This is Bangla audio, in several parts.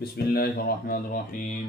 بسم الله الرحمن الرحيم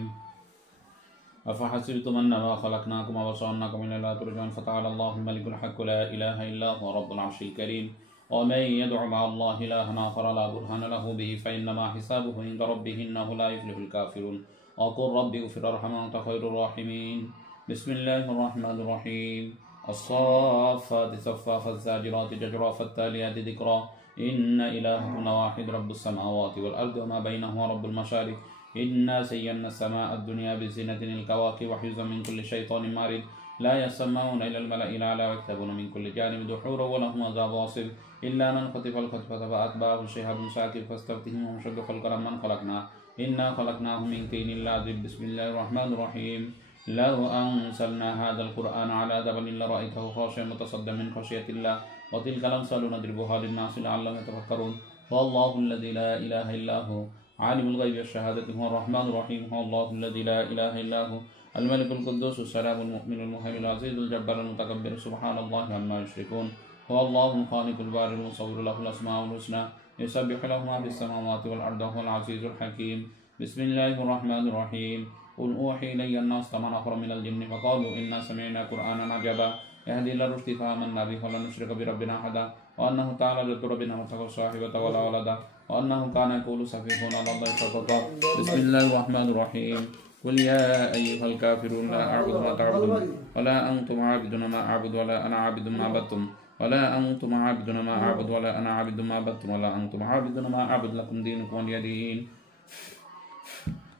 أفحسبتم أنما خلقناكم وبصرناكم إلى لا ترجعون فتعالى الله الملك الحق لا إله إلا هو رب العرش الكريم ومن يدع مع الله إلها آخر لا برهان له به فإنما حسابه عند ربه إنه لا يفلح الكافرون وقل رب اغفر وارحم وأنت خير الراحمين بسم الله الرحمن الرحيم الصافات صفا فالزاجرات زجرا فالتاليات ذكرا إن إلهكم واحد رب السماوات والأرض وما بينهما رب المشارق إنا زينا السماء الدنيا بزينة الكواكب وحفظا من كل شيطان مارد لا يسمعون إلى الملأ الأعلى ويكتبون من كل جانب دحورا ولهم عذاب واصب إلا من خطف الخطفة فأتبعه شهاب ساكب فاستفتهم هم شد خلقا من خلقنا إنا خلقناهم من طين لازب بسم الله الرحمن الرحيم لو أنزلنا هذا القرآن على جبل لرأيته خاشعا متصدعا من خشية الله وتلك الأمثال نضربها للناس لعلهم يتفكرون والله الذي لا إله إلا هو عالم الغيب والشهادة هو الرحمن الرحيم هو الله الذي لا إله إلا هو الملك القدوس السلام المؤمن المهيمن العزيز الجبار المتكبر سبحان الله عما يشركون هو الله الخالق البارئ المصور له الأسماء الحسنى يسبح له ما في السماوات والأرض هو العزيز الحكيم بسم الله الرحمن الرحيم قل أوحي إلي أنه استمع نفر من الجن فقالوا إنا سمعنا قرآنا عجبا يهدي إلى الرشد فآمنا به ولن نشرك بربنا أحدا وأنه تعالى جد ربنا واتقوا الصاحبة ولا ولدا وأنه كان يقول سفيهنا على الله شططا بسم الله الرحمن الرحيم قل يا أيها الكافرون لا أعبد ما تعبدون ولا أنتم عابدون ما أعبد ولا أنا عابد ما عبدتم ولا أنتم عابدون ما أعبد ولا أنا عابد ما عبدتم ولا أنتم عابدون ما أعبد لكم دينكم ولي دين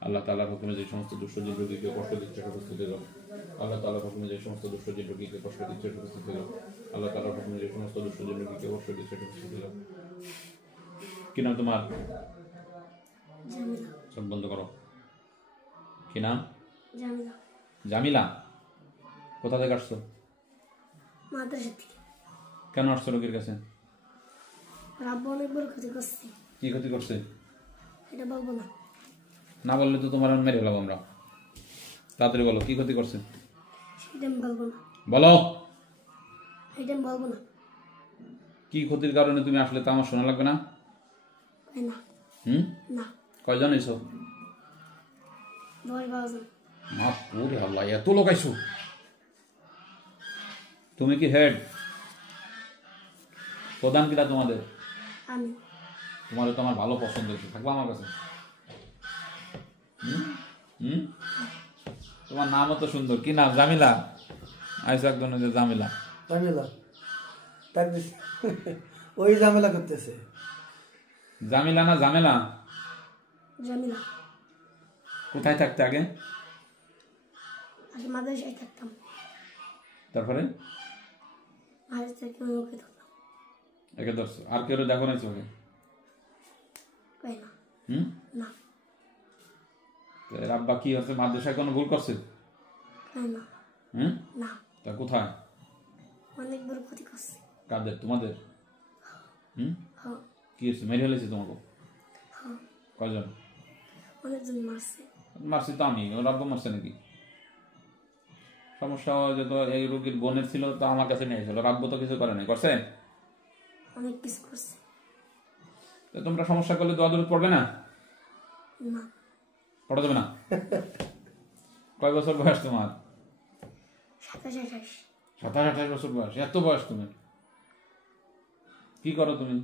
আল্লাহ তাআলার হুকুমে যে সমস্ত দুষ্টজিন রোগীকে কষ্ট দিচ্ছে উপস্থিত হলো আল্লাহ তাআলার হুকুমে যে সমস্ত দুষ্টজিন রোগীকে কষ্ট দিচ্ছে উপস্থিত হলো আল্লাহ তাআলার হুকুমে যে সমস্ত দুষ্টজিন রোগীকে কষ্ট দিচ্ছে উপস্থিত হলো কি নাম তোমার জামিলা সব বন্ধ করো কি নাম জামিলা জামিলা কোথা থেকে আসছো মাদ্রাসা থেকে কেন আসছো রোগীর কাছে রাব্বু অনেক বড় ক্ষতি করছে কি ক্ষতি করছে এটা বলবো না না বললে তো তোমার মেরে ফেলাবো আমরা তাড়াতাড়ি বলো কি ক্ষতি করছে সেটা বলবো না বলো এটা বলবো না কি ক্ষতির কারণে তুমি আসলে তো আমার শোনা লাগবে না না না কয়জন এসো 10-12 জন মা পুরে আল্লাহ এত লোক আইছো তুমি কি হেড প্রধান কিটা তোমাদের আমি তোমার তো আমার ভালো পছন্দ হচ্ছে থাকবা আমার কাছে তোমার নামও তো সুন্দর কি নাম জামিলা আইসা একজন জামিলা জামিলা ওই জামিলা করতেছে জামিলা না জামেলা জামিলা কোথায় থাকতে আগে মাদ্রাসায় থাকতাম তারপরে একে ধরছো আর কেউ দেখো নাই চোখে না রাব্বা কি হচ্ছে মাদ্রাসায় কোনো ভুল করছে না তা কোথায় অনেক বড় ক্ষতি করছে কাদের তোমাদের কি হচ্ছে মেরে ফেলেছে তোমাকে কয়জন অনেকজন মারছে তো আমি রাব্বা মারছে নাকি সমস্যা যে তো এই রোগীর বোনের ছিল তো আমার কাছে নিয়ে এসেছিল রাব্বু তো কিছু করে নাই করছে অনেক কিছু করছে তো তোমরা সমস্যা করলে দোয়া দরুদ পড়বে না না পড়া যাবে না কয় বছর বয়স তোমার 27-28 বছর বয়স এত বয়স তুমি কি করো তুমি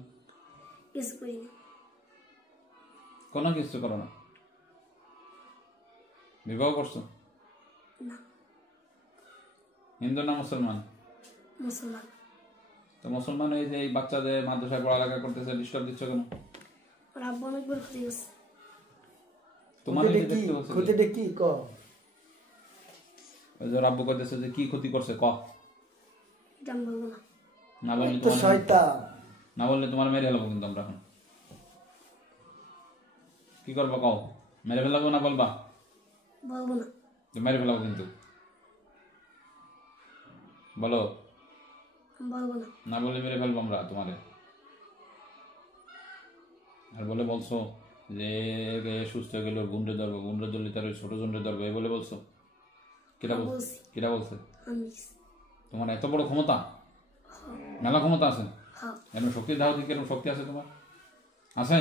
কিছু করি না কোনো কিছু করো না বিবাহ করছো না হিন্দু না মুসলমান মুসলমান তো মুসলমান এই যে এই বাচ্চাদের মাদ্রাসায় পড়ালেখা করতেছে ডিস্টার্ব দিচ্ছ কেন রাব্বু অনেক বড় ক্ষতি করছে তোমার ক্ষতিটা কি ক ওই যে রাব্বু কইতেছে যে কি ক্ষতি করছে ক জান বলবো না না বললে তো শয়তান না বললে তোমার মেরে ফেলবো কিন্তু আমরা এখন কি করবো কও মেরে ফেলবো না বলবা বলবো না মেরে ফেলবো কিন্তু বলো বলবো না না বলে মেরে ফেলবো আমরা তোমারে আর বলে বলছো যে সুস্থ হয়ে গেল গুন্ডে ধরবো গুন্ডে ধরলে তার ছোট জন্ডে ধরবো এই বলে বলছো কিরা বলছে তোমার এত বড় ক্ষমতা মেলা ক্ষমতা আছে এরকম শক্তি দাও দিকে এরকম শক্তি আছে তোমার আছে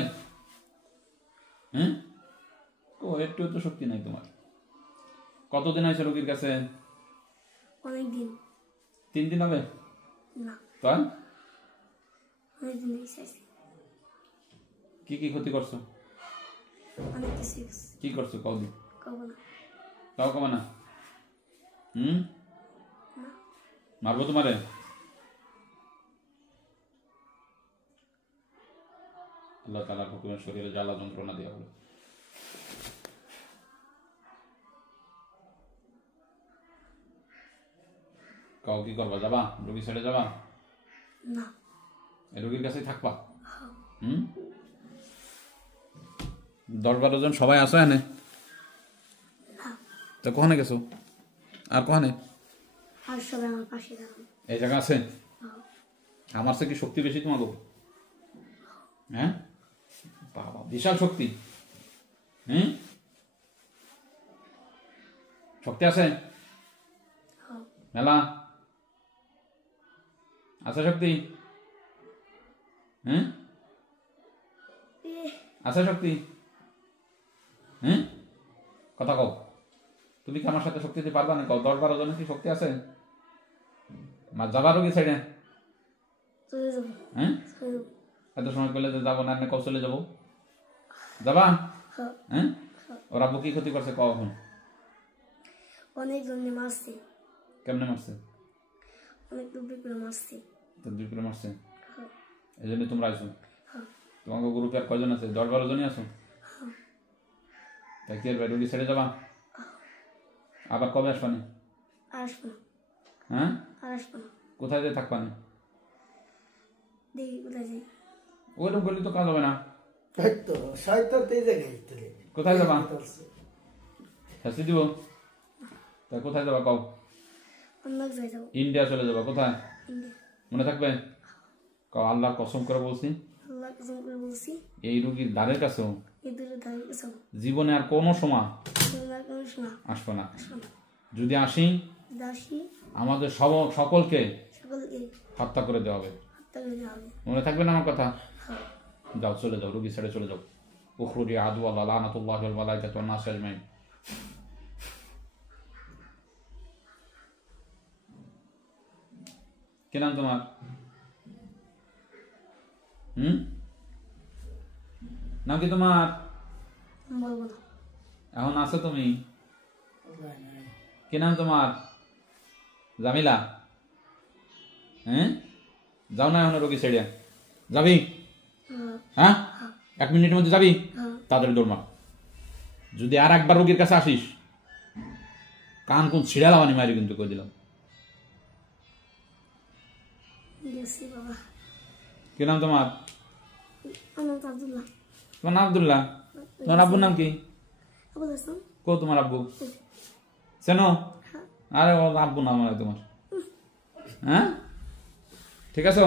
একটু তো শক্তি নাই তোমার। কতদিন আছে রোগীর কাছে? অনেকদিন। 3 দিন হবে না, তাই? অনেকদিন হয়েছে। কি কি ক্ষতি করছো? অনেক কিছু কি করছো কদিন? কব না। তাও কমে না? না, মারবো তোমারে? আল্লাহ তাআলার হুকুমে শরীরে জ্বালা যন্ত্রণা দেওয়া হলো। কাউ কি করবা? যাবা রোগী ছেড়ে যাবা? না, এই রোগীর কাছেই থাকবা? হ্যাঁ। 10-12 জন সবাই আসো এনে? না, তো কখনে গেছো? আর কখনে? আর সবাই আমার পাশে দাঁড়ান। এই জায়গা আছে? হ্যাঁ। আমার থেকে কি শক্তি বেশি তোমার? হ্যাঁ, বাবা বিশাল শক্তি। শক্তি আছে হ্যাঁ। মেলা আছে শক্তি? আছে শক্তি? কথা কও। তুমি কি আমার সাথে শক্তি দিতে পারবা না? কও 10-12 জনের কি শক্তি আছে? যাবা রোগী ছেড়ে? চলে যাবো। চলে যাবো। এত সময় পেলে যে যাবো না, কও চলে যাবো? যাবা? হ্যাঁ। ওর আব্বু কি ক্ষতি করছে কও এখন? অনেকজনে মারছে। কেমনে মারছে? অনেক ডুবি করে মারছে। তো 2 করে মারছে। হ্যাঁ। এই জন্য তোমরা আইসো? হ্যাঁ। তোমাকে গ্রুপে আর কয়জন আছে? 10-12 জনই আছো? হ্যাঁ। তাই কি আর রোগী ছেড়ে যাবা? আবার কবে আসবা না? আর আসবো না। হ্যাঁ, আর আসবো না। কোথায় যে থাকবা না? দেখি কোথায় যাই। ওইরকম করলে তো কাজ হবে না। কোথায় যাবা? শাস্তি দিব? তাই কোথায় যাবা কও? অন্য এক জায়গায় যাবো। ইন্ডিয়া চলে যাবা? কোথায় ইন্ডিয়া। মনে থাকবে? কও আল্লাহর কসম করে বলছি, আল্লাহ কসম করে বলছি, এই রোগীর দ্বারের কাছেও এই দুটো ধারে গেছো। জীবনে আর কোনো সময় তোমরা কোনো শোনা। আসবো না। আসবো না। যদি আসি দাসী আমাদের সকলকে সকলকে হত্যা করে দেওয়া হবে। হত্যা করে দেওয়া হবে। মনে থাকবে না আমার কথা? হ্যাঁ। যাও চলে যাও, রোগী ছেড়ে চলে যাও। উখরুজি আদু আল্লাহ লানাতুল্লাহি ওয়াল মালাইকাতু ওয়ান নাস আজমাইন। কি নাম তোমার? নাম কি তোমার? বলবো না। এখন আছো তুমি? কি নাম তোমার? জামিলা? যাও না এখন রোগী ছেড়ে যাবি? হ্যাঁ, 1 মিনিটের মধ্যে যাবি? তাড়াতাড়ি দৌড় মার। যদি আর একবার রোগীর কাছে আসিস কান কোন ছিড়া লাগানি মারি কিন্তু কই দিলাম। বাবা। কি নাম তোমার? আব্দুল্লাহ। তোমার নাম আব্দুল্লাহ? তোমার আব্বুর নাম কি? কো তোমার আব্বু? চেনো? আরে ও আব্বু নাম তোমার। হ্যাঁ, ঠিক আছে।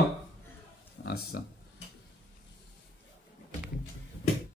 আচ্ছা।